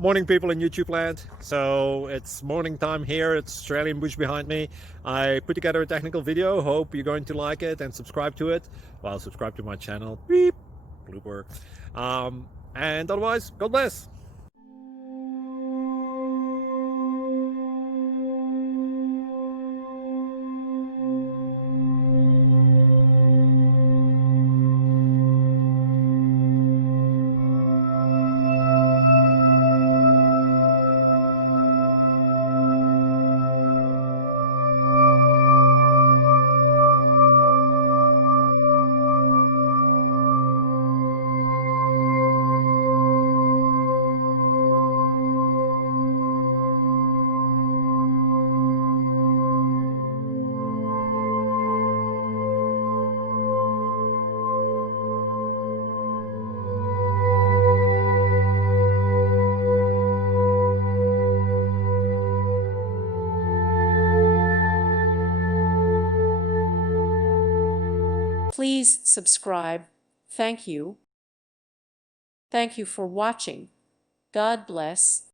Morning, people in YouTube land. So it's morning time here. It's Australian bush behind me. I put together a technical video. Hope you're going to like it and subscribe to it. Well, subscribe to my channel. Beep. Blooper. And otherwise, God bless. Please subscribe. Thank you. Thank you for watching. God bless.